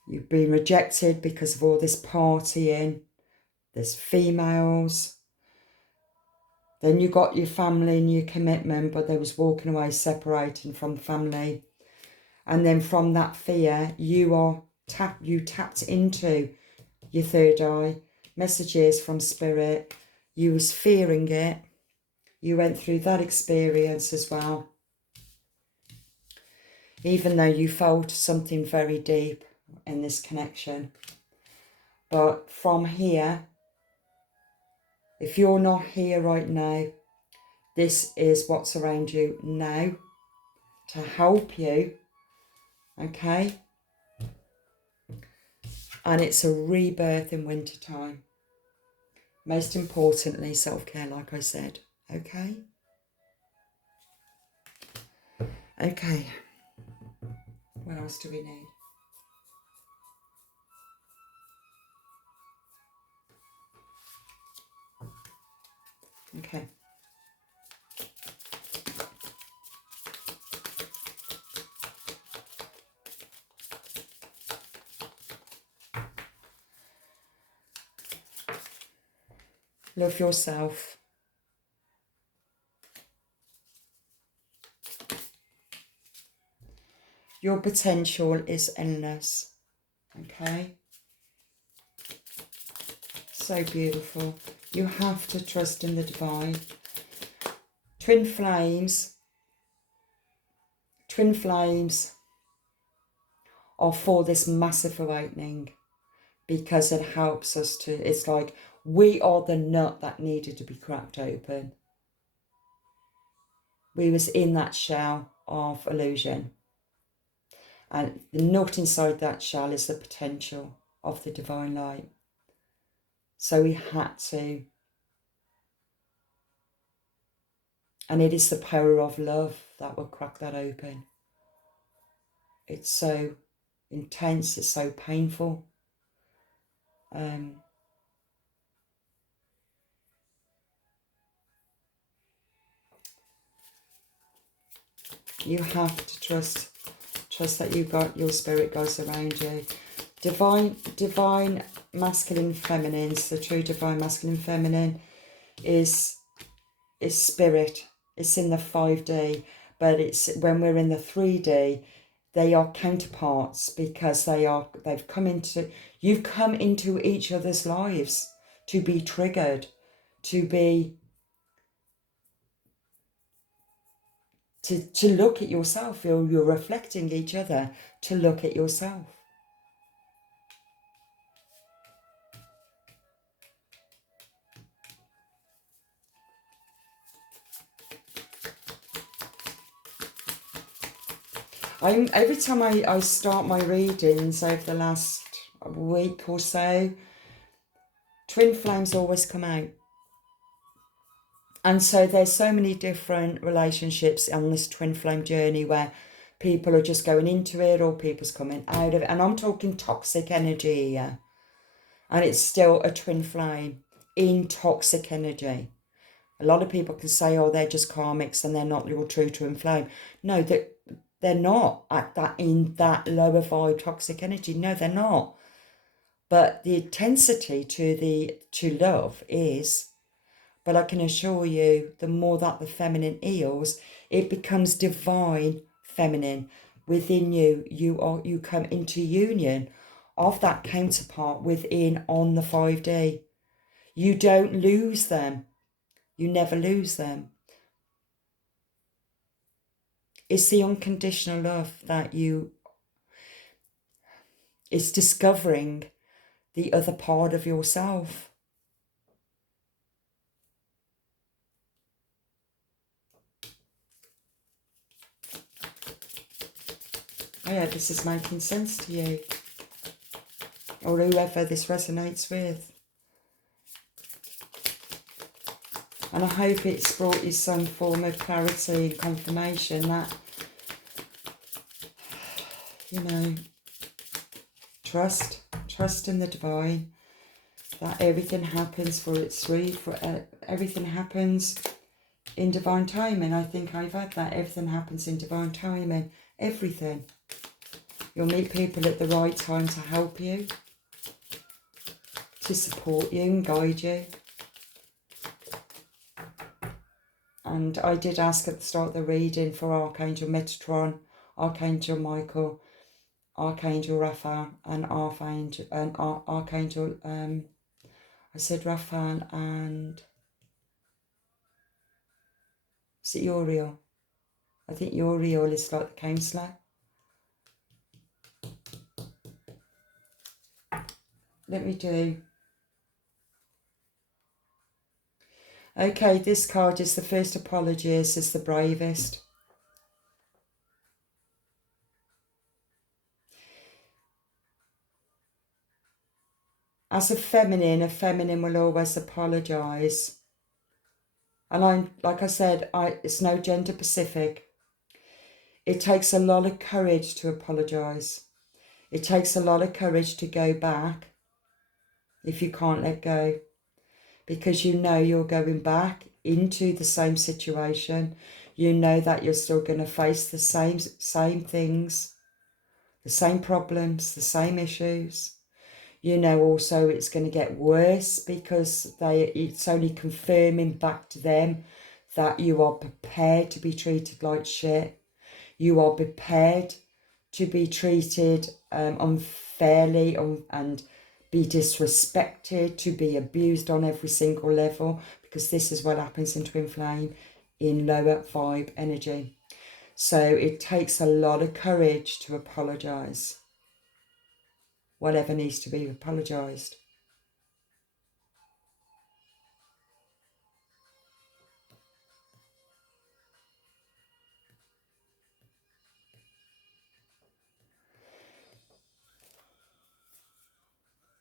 You've been rejected because of all this partying. There's females. Then you got your family and your commitment, but they was walking away, separating from the family. And then from that fear, you tapped into your third eye, messages from spirit. You was fearing it. You went through that experience as well. Even though you felt something very deep in this connection. But from here, if you're not here right now, this is what's around you now to help you, okay? And it's a rebirth in winter time. Most importantly, self-care, like I said, okay? Okay. What else do we need? Okay. Love yourself. Your potential is endless. Okay? So beautiful. You have to trust in the divine. Twin flames are for this massive awakening because it helps us to, it's like we are the nut that needed to be cracked open. We was in that shell of illusion. And the nut inside that shell is the potential of the divine light. So we had to. And it is the power of love that will crack that open. It's so intense, it's so painful. You have to trust that you've got your spirit guides around you. Divine masculine feminines, the true divine masculine feminine is spirit. It's in the 5D, but it's when we're in the 3D, they are counterparts because you've come into each other's lives to be triggered, to look at yourself. You're reflecting each other to look at yourself. Every time I start my readings over the last week or so, twin flames always come out. And so there's so many different relationships on this twin flame journey where people are just going into it or people's coming out of it. And I'm talking toxic energy here. And it's still a twin flame in toxic energy. A lot of people can say, oh, they're just karmics and they're not your true twin flame. No, they're not in that lower vibe toxic energy. No, they're not. But the intensity to love is. But I can assure you, the more that the feminine heals, it becomes divine feminine within you. You come into union of that counterpart within on the 5D. You don't lose them. You never lose them. It's the unconditional love that it's discovering the other part of yourself. Oh yeah, this is making sense to you. Or whoever this resonates with. And I hope it's brought you some form of clarity and confirmation that, trust in the divine, that everything happens for its reason, everything happens in divine timing. I think I've had that. Everything happens in divine timing. Everything. You'll meet people at the right time to help you, to support you and guide you. And I did ask at the start of the reading for Archangel Metatron, Archangel Michael, Archangel Raphael, and Archangel. I said Raphael and is it Uriel? I think Uriel is like the counselor. Let me do. Okay, this card is the first apologies, is the bravest. As a feminine will always apologise. And like I said, it's no gender specific. It takes a lot of courage to apologise. It takes a lot of courage to go back if you can't let go, because you know you're going back into the same situation. You know that you're still going to face the same things, the same problems, the same issues. You know also it's going to get worse because it's only confirming back to them that you are prepared to be treated like shit. You are prepared to be treated unfairly and be disrespected, to be abused on every single level, because this is what happens in twin flame, in lower vibe energy. So it takes a lot of courage to apologise. Whatever needs to be apologised.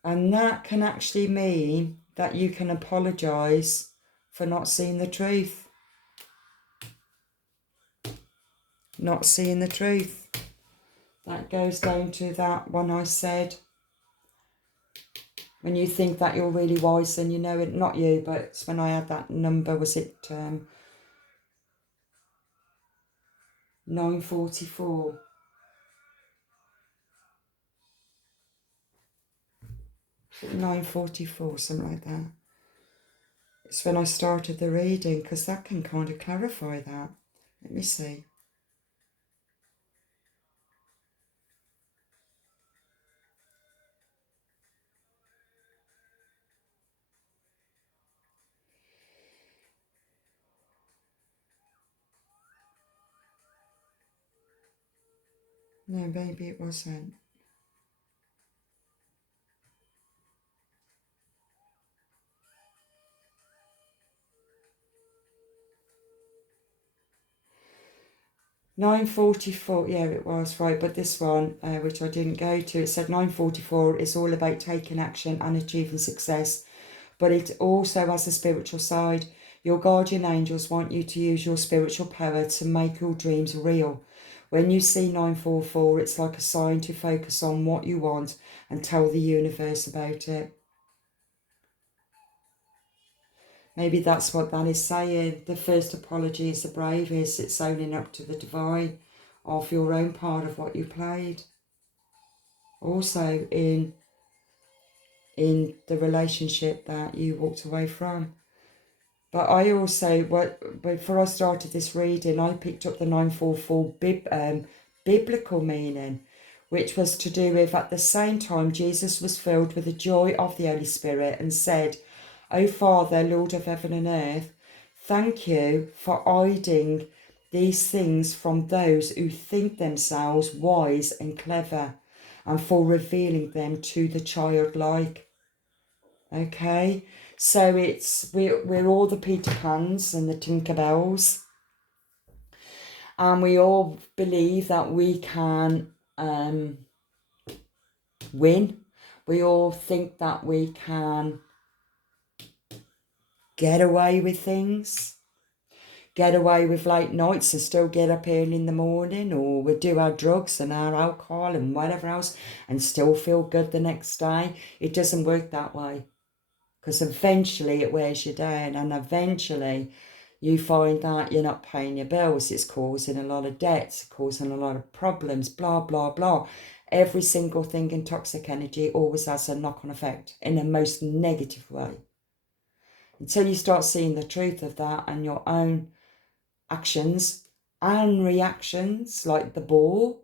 And that can actually mean that you can apologise for not seeing the truth. Not seeing the truth. That goes down to that one I said. When you think that you're really wise and you know it, not you, but it's when I had that number, was it 944? Was it 944, something like that? It's when I started the reading, because that can kind of clarify that. Let me see. No, maybe it wasn't. $9.44, yeah, it was, right, but this one, which I didn't go to, it said $9.44 is all about taking action and achieving success, but it also has a spiritual side. Your guardian angels want you to use your spiritual power to make your dreams real. When you see 944, it's like a sign to focus on what you want and tell the universe about it. Maybe that's what that is saying. The first apology is the bravest. It's owning up to the divine of your own part of what you played. Also in the relationship that you walked away from. But I also, before I started this reading, I picked up the 944 biblical meaning, which was to do with, at the same time, Jesus was filled with the joy of the Holy Spirit and said, "O Father, Lord of heaven and earth, thank you for hiding these things from those who think themselves wise and clever, and for revealing them to the childlike." Okay, so we're all the Peter Pans and the Tinkerbells, and we all believe that we can win. We all think that we can get away with things, get away with late nights and still get up early in the morning, or we do our drugs and our alcohol and whatever else and still feel good the next day. It doesn't work that way, because eventually it wears you down, and eventually you find that you're not paying your bills. It's causing a lot of debts, causing a lot of problems, blah, blah, blah. Every single thing in toxic energy always has a knock-on effect in the most negative way. Until you start seeing the truth of that and your own actions and reactions, like the ball,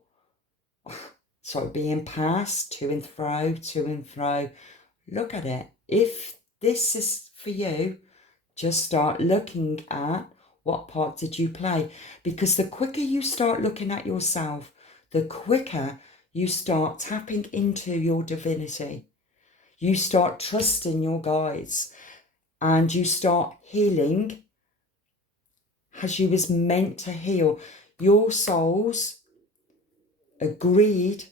sort of being passed to and fro. Look at it. If this is for you, just start looking at what part did you play. Because the quicker you start looking at yourself, the quicker you start tapping into your divinity. You start trusting your guides, and you start healing as you was meant to heal. Your souls agreed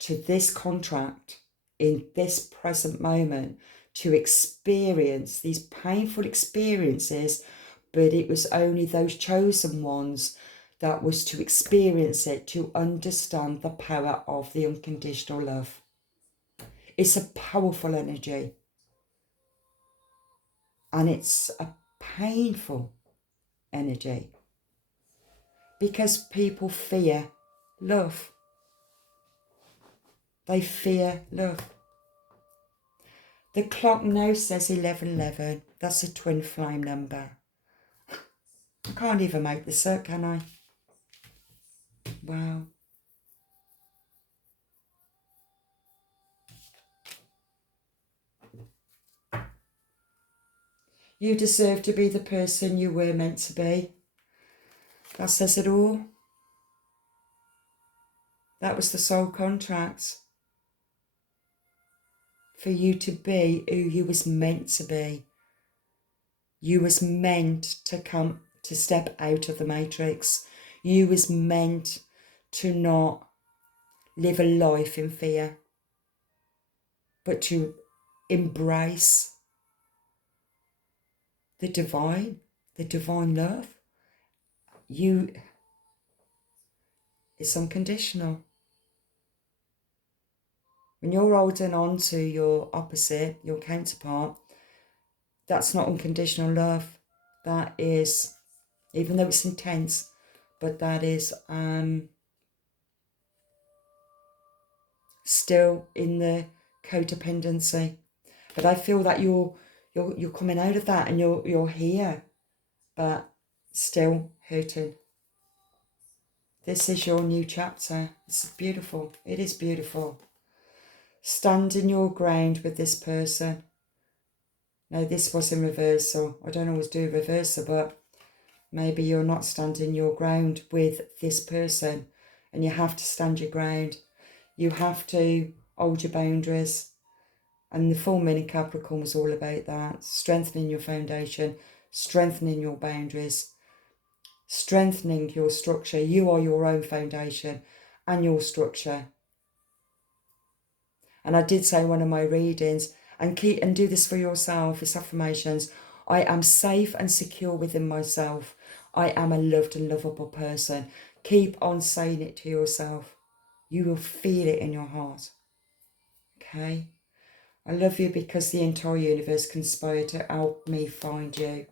to this contract in this present moment to experience these painful experiences, but it was only those chosen ones That was to experience it, to understand the power of the unconditional love. It's a powerful energy. And it's a painful energy. Because people fear love. They fear love. The clock now says 11:11. That's a twin flame number. I can't even make this up, can I? Wow. You deserve to be the person you were meant to be. That says it all. That was the soul contract. For you to be who you was meant to be. You was meant to step out of the matrix. You was meant to not live a life in fear, but to embrace the divine love. It's unconditional. When you're holding on to your opposite, your counterpart, that's not unconditional love. That is, even though it's intense, but that is still in the codependency. But I feel that you're coming out of that and you're here, but still hurting. This is your new chapter. It's beautiful. It is beautiful. Stand in your ground with this person. Now, this was in reversal. I don't always do reversal, but maybe you're not standing your ground with this person, and you have to stand your ground. You have to hold your boundaries. And the full moon in Capricorn was all about that. Strengthening your foundation, strengthening your boundaries, strengthening your structure. You are your own foundation and your structure. And I did say in one of my readings, and do this for yourself, it's affirmations. I am safe and secure within myself. I am a loved and lovable person. Keep on saying it to yourself. You will feel it in your heart. Okay? I love you because the entire universe conspired to help me find you.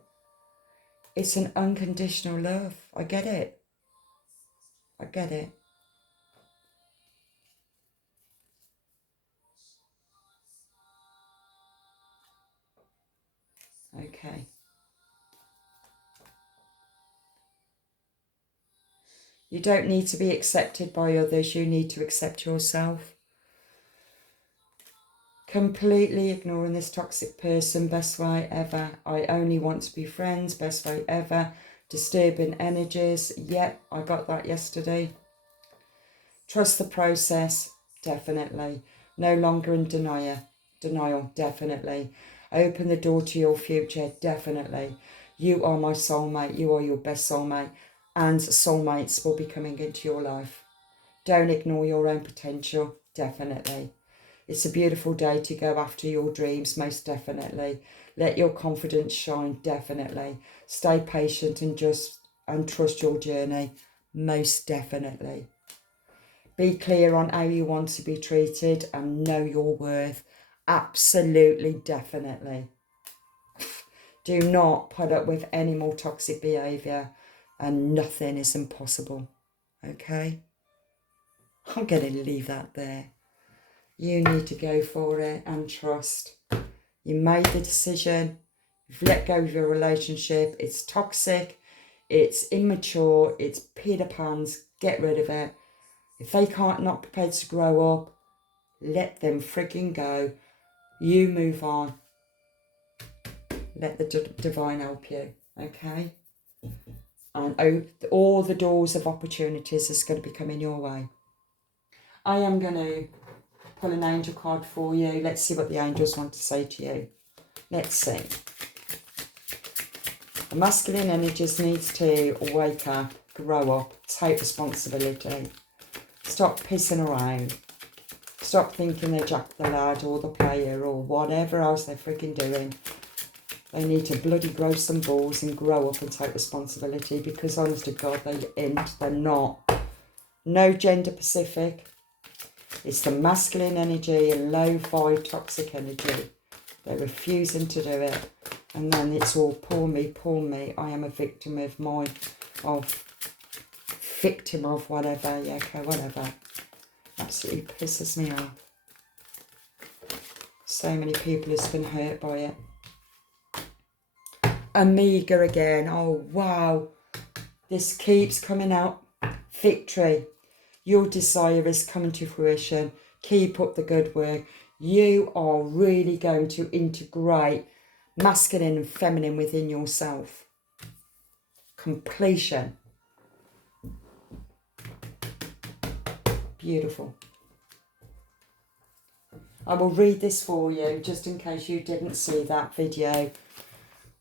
It's an unconditional love. I get it. I get it. Okay. You don't need to be accepted by others. You need to accept yourself. Completely ignoring this toxic person, best way ever. I only want to be friends, best way ever. Disturbing energies, yep, I got that yesterday. Trust the process, definitely. No longer in denial, definitely. Open the door to your future, definitely. You are my soulmate, you are your best soulmate, and soulmates will be coming into your life. Don't ignore your own potential, definitely. It's a beautiful day to go after your dreams, most definitely. Let your confidence shine, definitely. Stay patient and trust your journey, most definitely. Be clear on how you want to be treated and know your worth, absolutely, definitely. Do not put up with any more toxic behaviour, and nothing is impossible, okay? I'm going to leave that there. You need to go for it and trust. You made the decision. You've let go of your relationship. It's toxic. It's immature. It's Peter Pan's. Get rid of it. If they not prepared to grow up, let them frigging go. You move on. Let the divine help you. Okay? And all the doors of opportunities is going to be coming your way. I am going to pull an angel card for you. Let's see what the angels want to say to you. Let's see. The masculine energies needs to wake up, grow up, take responsibility. Stop pissing around. Stop thinking they're Jack the Lad or the player or whatever else they're freaking doing. They need to bloody grow some balls and grow up and take responsibility, because honest to God, they ain't. They're not. No gender Pacific. It's the masculine energy and low-fi toxic energy. They're refusing to do it. And then it's all poor me. I am a victim of whatever. Yeah, okay, whatever. Absolutely pisses me off. So many people have been hurt by it. Amiga again. Oh, wow. This keeps coming out. Victory. Your desire is coming to fruition. Keep up the good work. You are really going to integrate masculine and feminine within yourself. Completion. Beautiful. I will read this for you, just in case you didn't see that video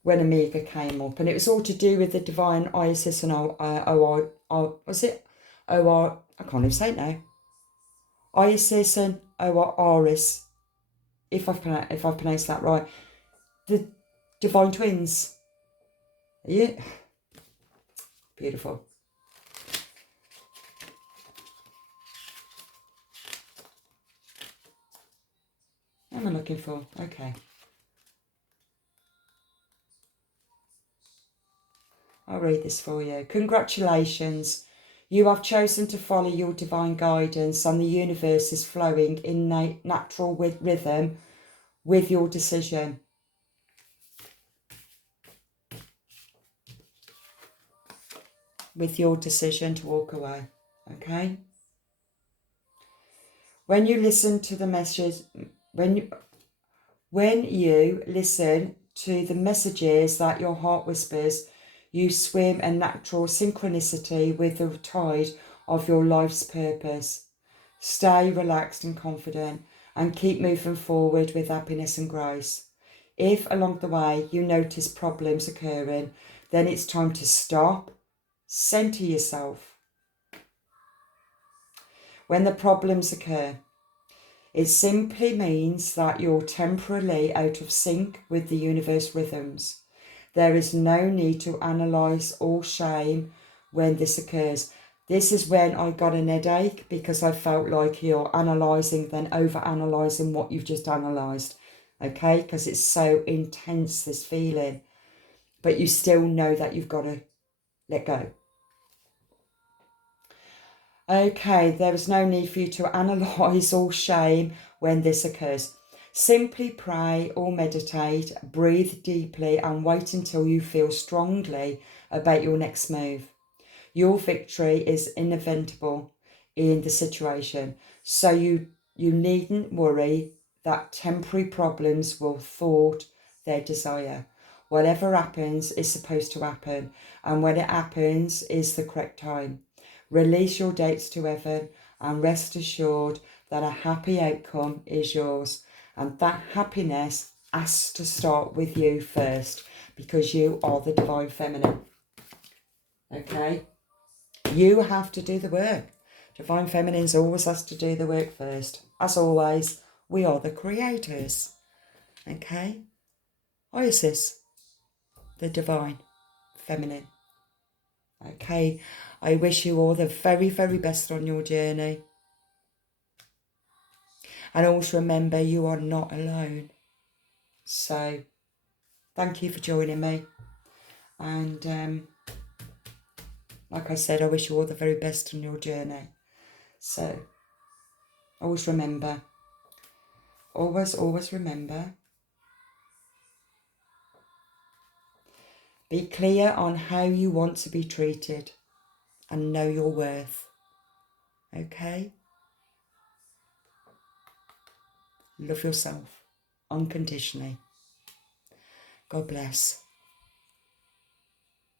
when Amiga came up. And it was all to do with the divine Isis and was it? I can't even say it now. Isis and Oris, if I've pronounced that right. The divine twins. Yeah. Beautiful. What am I looking for? Okay. I'll read this for you. Congratulations. You have chosen to follow your divine guidance, and the universe is flowing in natural rhythm with your decision. With your decision to walk away. Okay? When you listen to the message, when you listen to the messages that your heart whispers, you swim in natural synchronicity with the tide of your life's purpose. Stay relaxed and confident, and keep moving forward with happiness and grace. If along the way you notice problems occurring, then it's time to stop, center yourself. When the problems occur, it simply means that you're temporarily out of sync with the universe rhythms. There is no need to analyse or shame when this occurs. This is when I got an headache, because I felt like you're analysing, then over-analysing what you've just analysed. Okay? Because it's so intense, this feeling. But you still know that you've got to let go. Okay, there is no need for you to analyse or shame when this occurs. Simply pray or meditate, breathe deeply, and wait until you feel strongly about your next move. Your victory is inevitable in the situation, so you needn't worry that temporary problems will thwart their desire. Whatever happens is supposed to happen, and when it happens is the correct time. Release your doubts to heaven and rest assured that a happy outcome is yours. And that happiness has to start with you first, because you are the divine feminine. Okay? You have to do the work. Divine feminines always has to do the work first. As always, we are the creators. Okay? Isis, the divine feminine. Okay? I wish you all the very, very best on your journey. And always remember, you are not alone. So, thank you for joining me. And like I said, I wish you all the very best on your journey. So, always remember, always remember, be clear on how you want to be treated and know your worth. Okay? Love yourself unconditionally. God bless.